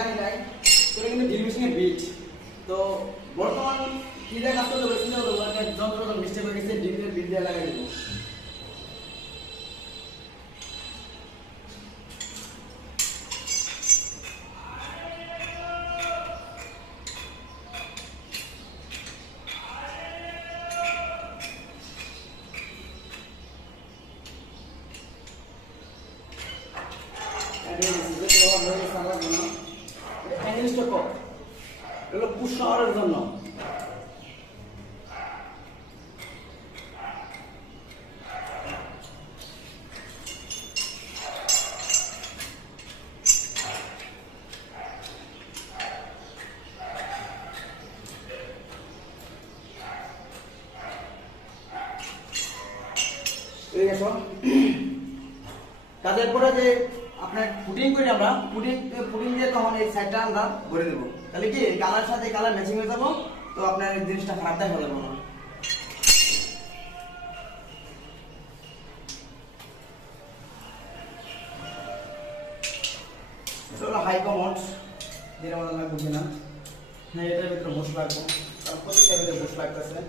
নাই এটা কিন্তু ড্রিল মেশিনের বিট। তো বর্তমান কি দিয়ে কাজ করতে পারছি না, যন্ত্র মিস্টেক হয়ে গেছে, ড্রিলের বিট দিয়ে লাগাই দেবো। পুশ শাওয়ারের জন্য কাজের পরে যে আপনার পুটিং করি আমরা, পুটিং দিয়ে তখন এই সাইডটা আমরা ভরে দেবো, তাহলে কি কালার সাথে কালার ম্যাচিং হয়ে যাবো। তো আপনার এই জিনিসটা খারাপ দেখা যাবে না। চলো হাই কমোড যেটা আমাদের লাগবে না, হ্যাঁ এটার ভিতরে বসে লাগবো, প্রত্যেকটার ভিতরে বসে লাগতেছে।